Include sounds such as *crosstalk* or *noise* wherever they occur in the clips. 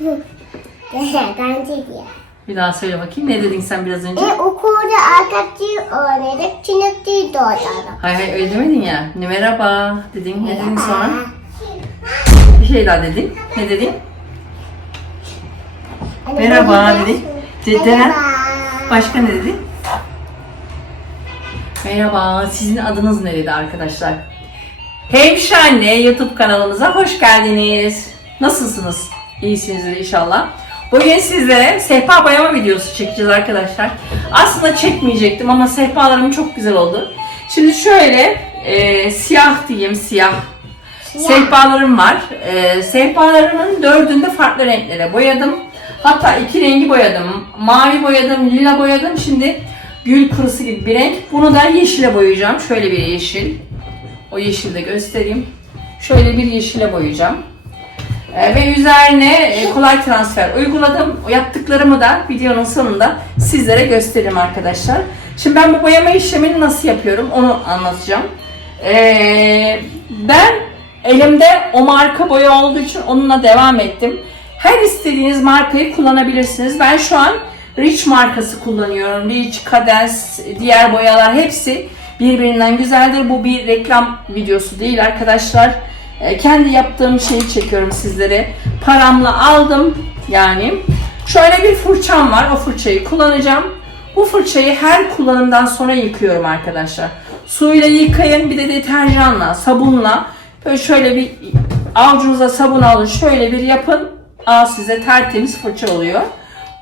Bence diye. Bir daha söyle bakayım. Ne dedin sen biraz önce? E, okulda arkadaşı oynadık. Çünkü doğru. Hayır hayır öyle demedin ya. Ne merhaba dedin. Ne dedin sonra? Bir şey daha dedin. Ne dedin? Merhaba dedi. Dedene. Başka ne dedi? Merhaba, sizin adınız ne dedi arkadaşlar? Hemşire Anne YouTube kanalımıza hoş geldiniz. Nasılsınız? İyisinizdir inşallah. Bugün sizlere sehpa boyama videosu çekeceğiz arkadaşlar. Aslında çekmeyecektim ama sehpalarım çok güzel oldu. Şimdi şöyle e, siyah diyeyim siyah sehpalarım var. E, sehpalarımın dördünde farklı renklere boyadım. Hatta iki rengi boyadım. Mavi boyadım, lila boyadım. Şimdi gül kurusu gibi bir renk. Bunu da yeşile boyayacağım. Şöyle bir yeşil. O yeşili de göstereyim. Şöyle bir yeşile boyayacağım. Ee, ve üzerine e, kolay transfer uyguladım. Yaptıklarımı da videonun sonunda sizlere gösteririm arkadaşlar. Şimdi ben bu boyama işlemini nasıl yapıyorum onu anlatacağım. Ee, ben elimde o marka boya olduğu için onunla devam ettim. Her istediğiniz markayı kullanabilirsiniz. Ben şu an Rich markası kullanıyorum. Rich, Cadence, diğer boyalar hepsi birbirinden güzeldir. Bu bir reklam videosu değil arkadaşlar. E, Kendi yaptığım şeyi çekiyorum sizlere. Paramla aldım yani. Şöyle bir fırçam var. O fırçayı kullanacağım. Bu fırçayı her kullanımdan sonra yıkıyorum arkadaşlar. Suyla yıkayın bir de deterjanla, sabunla. Böyle şöyle bir avucunuza sabun alın. Şöyle bir yapın. Al size tertemiz fırça oluyor.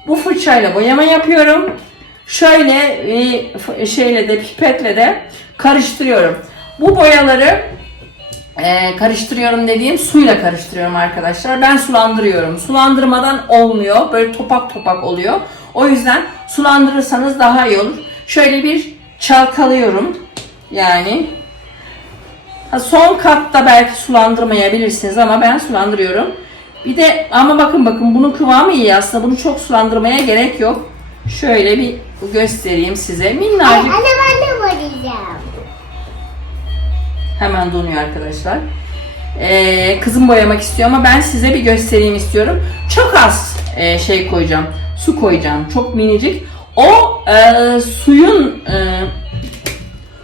Bu fırçayla boyama yapıyorum. Şöyle şeyle de pipetle de karıştırıyorum. Bu boyaları e, karıştırıyorum dediğim suyla karıştırıyorum arkadaşlar. Ben sulandırıyorum. Sulandırmadan olmuyor. Böyle topak topak oluyor. O yüzden sulandırırsanız daha iyi olur. Şöyle bir çalkalıyorum. Yani son katta belki sulandırmayabilirsiniz ama ben sulandırıyorum. Bir de ama bakın bakın bunun kıvamı iyi aslında. Bunu çok sulandırmaya gerek yok. Şöyle bir göstereyim size. Ay, Minnacık. anne ben de. Hemen donuyor arkadaşlar. Ee, kızım boyamak istiyor ama ben size bir göstereyim istiyorum. Çok az e, şey koyacağım. Su koyacağım. Çok minicik. O e, suyun e,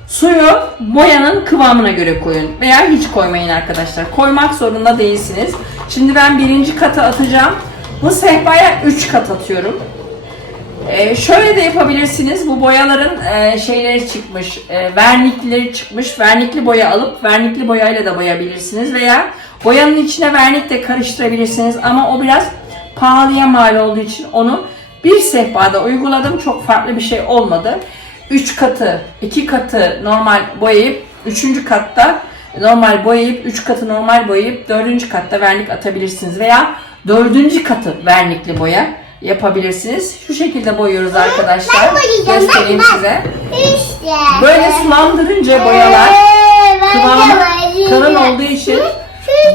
suyu boyanın kıvamına göre koyun. Veya hiç koymayın arkadaşlar. Koymak zorunda değilsiniz. Şimdi ben birinci kata atacağım. Bu sehpaya 3 kat atıyorum. Ee, şöyle de yapabilirsiniz. Bu boyaların e, şeyleri çıkmış, e, vernikleri çıkmış. Vernikli boya alıp vernikli boyayla da boyayabilirsiniz veya boyanın içine vernik de karıştırabilirsiniz ama o biraz pahalıya mal olduğu için onu bir sehpada uyguladım. Çok farklı bir şey olmadı. 3 katı, 2 katı normal boyayıp 3. katta normal boyayıp 3 katı normal boyayıp 4. katta vernik atabilirsiniz veya 4. katı vernikli boya yapabilirsiniz. Şu şekilde boyuyoruz arkadaşlar. Ben Göstereyim ben. size. İşte. Böyle sulandırınca boyalar Ee, de kıvamı kalın olduğu için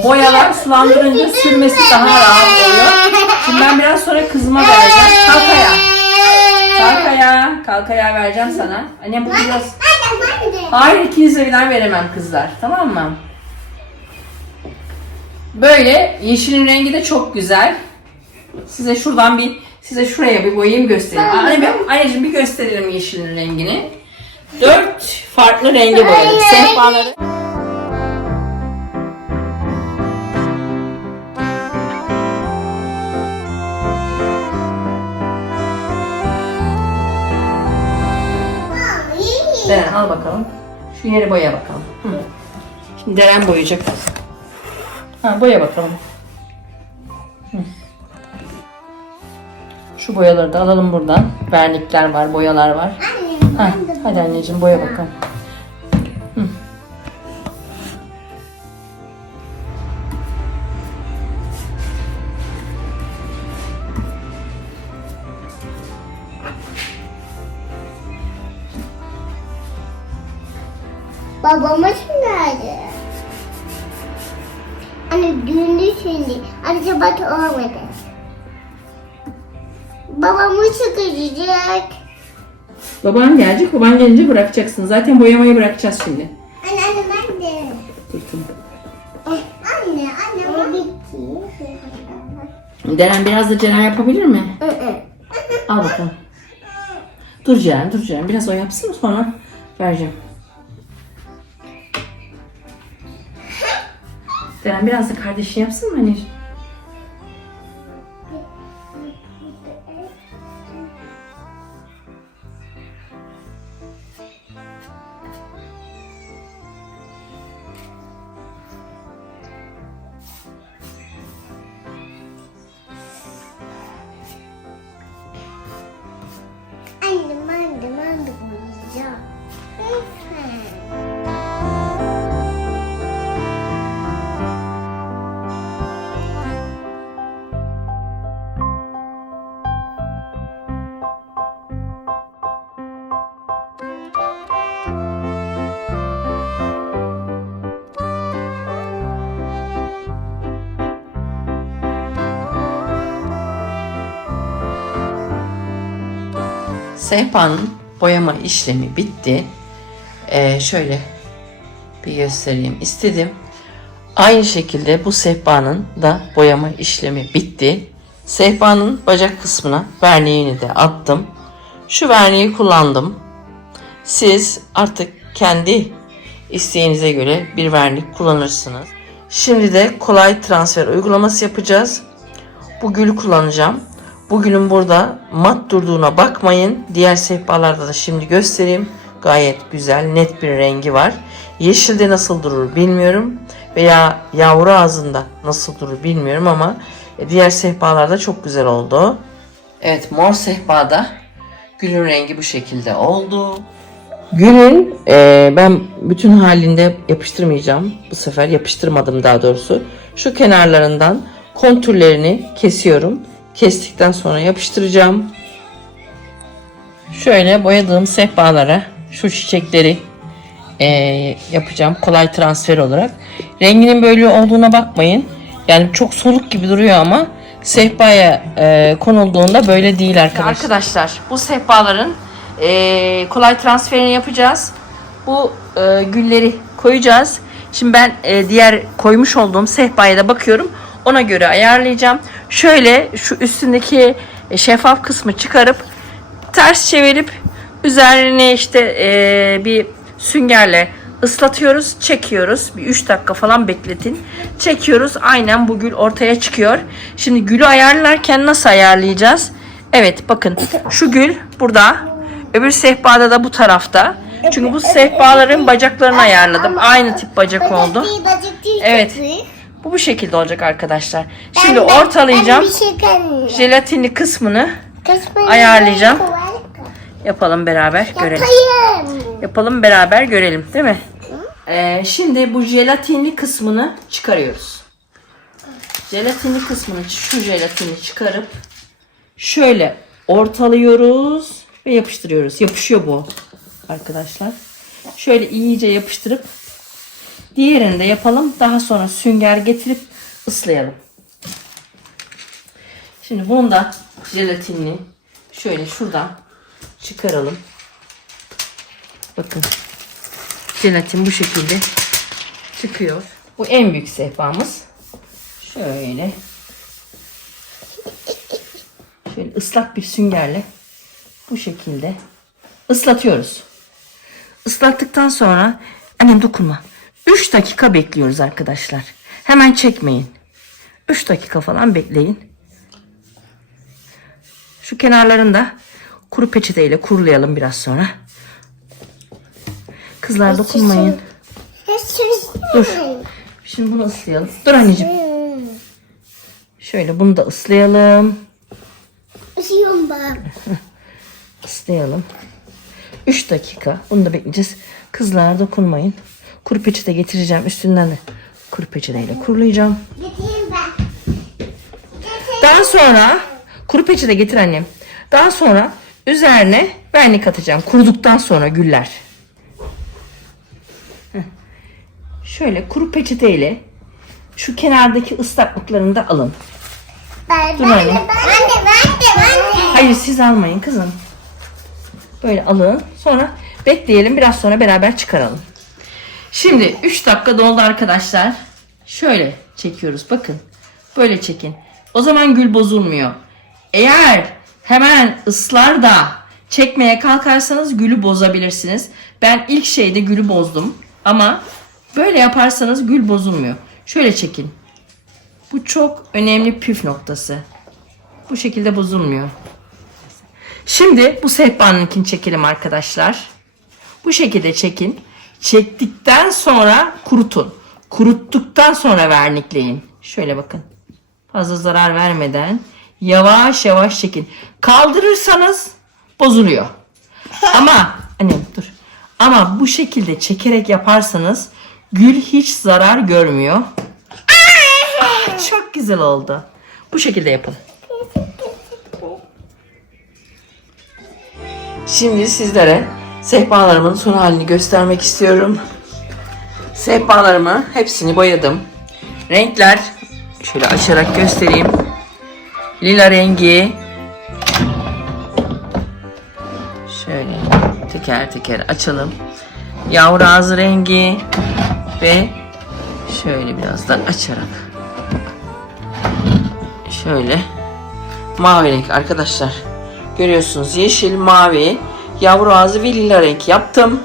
boyalar sulandırınca sürmesi daha rahat oluyor. Şimdi ben biraz sonra kızıma vereceğim. Kalk ayağa. Kalk ayağa. Kalk ayağa vereceğim sana. Annem bu biraz... Hayır ikinize birden veremem kızlar. Tamam mı? Böyle yeşilin rengi de çok güzel. Size şuradan bir size şuraya bir boyayayım göstereyim. Anne, bir- anneciğim bir gösterelim yeşilin rengini. Dört farklı rengi boyadık. Sehpaları. Deren al bakalım. Şu yeri boya bakalım. Hı. Şimdi Deren boyayacak. Ha, boya bakalım. Şu boyaları da alalım buradan. Vernikler var, boyalar var. Anne Ha, hadi anneciğim boya bakalım. Hı. Babama nerede? Anne düğündü şimdi. Sabah olmadı. Sıkışacak. Baban gelecek, baban gelince bırakacaksın. Zaten boyamayı bırakacağız şimdi. Anne anne ben de. Tutun. Anne anne. O bitti. Deren biraz da Ceren yapabilir mi? Hı hı. Al bakalım. Dur Ceren, dur Ceren. Biraz o yapsın sonra vereceğim. Deren biraz da kardeşin yapsın mı anneciğim? Sehpanın boyama işlemi bitti. Ee, şöyle bir göstereyim istedim. Aynı şekilde bu sehpanın da boyama işlemi bitti. Sehpanın bacak kısmına verniğini de attım. Şu verniği kullandım. Siz artık kendi isteğinize göre bir vernik kullanırsınız. Şimdi de kolay transfer uygulaması yapacağız. Bu gülü kullanacağım. Bu gülün burada mat durduğuna bakmayın. Diğer sehpalarda da şimdi göstereyim. Gayet güzel, net bir rengi var. Yeşilde nasıl durur bilmiyorum. Veya yavru ağzında nasıl durur bilmiyorum ama diğer sehpalarda çok güzel oldu. Evet mor sehpada gülün rengi bu şekilde oldu. Gülün e, ben bütün halinde yapıştırmayacağım. Bu sefer yapıştırmadım daha doğrusu. Şu kenarlarından kontürlerini kesiyorum. Kestikten sonra yapıştıracağım. Şöyle boyadığım sehpalara şu çiçekleri e, yapacağım kolay transfer olarak. Renginin böyle olduğuna bakmayın. Yani çok soluk gibi duruyor ama sehpaya e, konulduğunda böyle değil arkadaşlar. Arkadaşlar bu sehpaların e, kolay transferini yapacağız. Bu e, gülleri koyacağız. Şimdi ben e, diğer koymuş olduğum sehpaya da bakıyorum. Ona göre ayarlayacağım. Şöyle şu üstündeki e, şeffaf kısmı çıkarıp ters çevirip üzerine işte e, bir süngerle ıslatıyoruz, çekiyoruz. Bir 3 dakika falan bekletin. Çekiyoruz. Aynen bu gül ortaya çıkıyor. Şimdi gülü ayarlarken nasıl ayarlayacağız? Evet bakın şu gül burada. Öbür sehpada da bu tarafta. Çünkü bu sehpaların bacaklarını ayarladım. Aynı tip bacak oldu. Evet. Bu bu şekilde olacak arkadaşlar. Şimdi Ben- ben- ortalayacağım. Ben şey gelmiyor. Jelatinli kısmını Kaçmayın. ayarlayacağım. Yapalım beraber görelim. Yapayım. Yapalım beraber görelim değil mi? Ee, şimdi bu jelatinli kısmını çıkarıyoruz. Jelatinli kısmını şu jelatini çıkarıp şöyle ortalıyoruz ve yapıştırıyoruz. Yapışıyor bu arkadaşlar. Şöyle iyice yapıştırıp diğerini de yapalım. Daha sonra sünger getirip ıslayalım. Şimdi bunu da jelatinli şöyle şuradan çıkaralım. Bakın. Jelatin bu şekilde çıkıyor. Bu en büyük sehpamız. Şöyle. Şöyle ıslak bir süngerle bu şekilde ıslatıyoruz. Islattıktan sonra annem dokunma. 3 dakika bekliyoruz arkadaşlar. Hemen çekmeyin. 3 dakika falan bekleyin. Şu kenarlarında kuru peçeteyle kurulayalım biraz sonra. Kızlar dokunmayın. Dur. Şimdi bunu ıslayalım. Dur anneciğim. Şöyle bunu da ıslayalım. Üşüyorum ben. Islayalım. 3 dakika. Bunu da bekleyeceğiz. Kızlar dokunmayın. Kuru peçete getireceğim. Üstünden de kuru peçeteyle kurulayacağım. Getireyim ben. Daha sonra kuru peçete getir annem. Daha sonra üzerine vernik atacağım. Kuruduktan sonra güller. Heh. Şöyle kuru peçeteyle şu kenardaki ıslaklıklarını da alın. Ben, Dur ben, anne. ben ben ben de. Hayır siz almayın kızım. Böyle alın. Sonra bekleyelim. Biraz sonra beraber çıkaralım. Şimdi 3 dakika doldu arkadaşlar. Şöyle çekiyoruz. Bakın. Böyle çekin. O zaman gül bozulmuyor. Eğer hemen ıslar da çekmeye kalkarsanız gülü bozabilirsiniz. Ben ilk şeyde gülü bozdum ama böyle yaparsanız gül bozulmuyor. Şöyle çekin. Bu çok önemli püf noktası. Bu şekilde bozulmuyor. Şimdi bu sehpanınkini çekelim arkadaşlar. Bu şekilde çekin. Çektikten sonra kurutun. Kuruttuktan sonra vernikleyin. Şöyle bakın. Fazla zarar vermeden yavaş yavaş çekin. Kaldırırsanız bozuluyor. *laughs* Ama annem dur. Ama bu şekilde çekerek yaparsanız gül hiç zarar görmüyor. Ah, Çok güzel oldu. Bu şekilde yapın. Şimdi sizlere sehpalarımın son halini göstermek istiyorum. Sehpalarımı hepsini boyadım. Renkler şöyle açarak göstereyim. Lila rengi. Şöyle teker teker açalım. Yavru ağzı rengi ve şöyle biraz da açarak. Şöyle mavi renk arkadaşlar. Görüyorsunuz yeşil, mavi, yavru ağzı ve lila renk yaptım.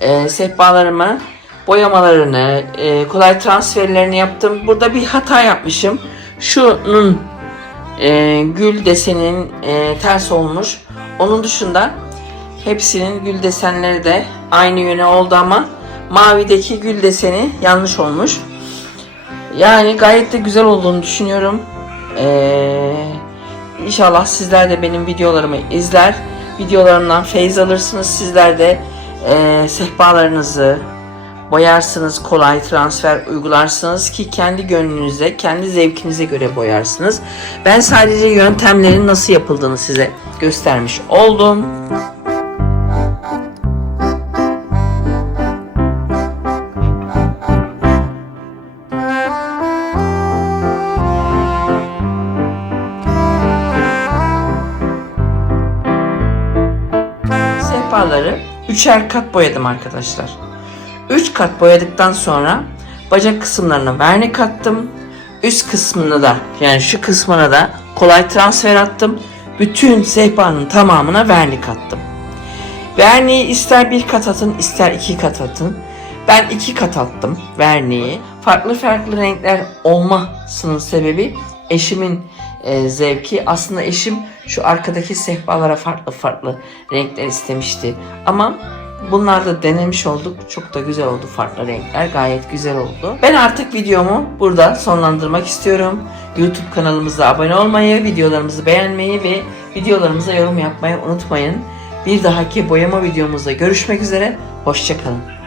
Ee, sehpalarımı, boyamalarını, e, kolay transferlerini yaptım. Burada bir hata yapmışım. Şunun e, gül desenin e, ters olmuş. Onun dışında hepsinin gül desenleri de aynı yöne oldu ama mavideki gül deseni yanlış olmuş. Yani gayet de güzel olduğunu düşünüyorum. Ee, inşallah sizler de benim videolarımı izler. Videolarımdan feyiz alırsınız. Sizler de ee, sehpalarınızı boyarsınız. Kolay transfer uygularsınız ki kendi gönlünüze, kendi zevkinize göre boyarsınız. Ben sadece yöntemlerin nasıl yapıldığını size göstermiş oldum. Sehpaları üçer kat boyadım arkadaşlar. Üç kat boyadıktan sonra bacak kısımlarına vernik attım. Üst kısmını da yani şu kısmına da kolay transfer attım. Bütün sehpanın tamamına vernik attım. Verniği ister bir kat atın ister iki kat atın. Ben iki kat attım verniği. Farklı farklı renkler olmasının sebebi eşimin e, zevki. Aslında eşim şu arkadaki sehpalara farklı farklı renkler istemişti. Ama bunlar da denemiş olduk. Çok da güzel oldu farklı renkler. Gayet güzel oldu. Ben artık videomu burada sonlandırmak istiyorum. YouTube kanalımıza abone olmayı, videolarımızı beğenmeyi ve videolarımıza yorum yapmayı unutmayın. Bir dahaki boyama videomuzda görüşmek üzere. Hoşçakalın.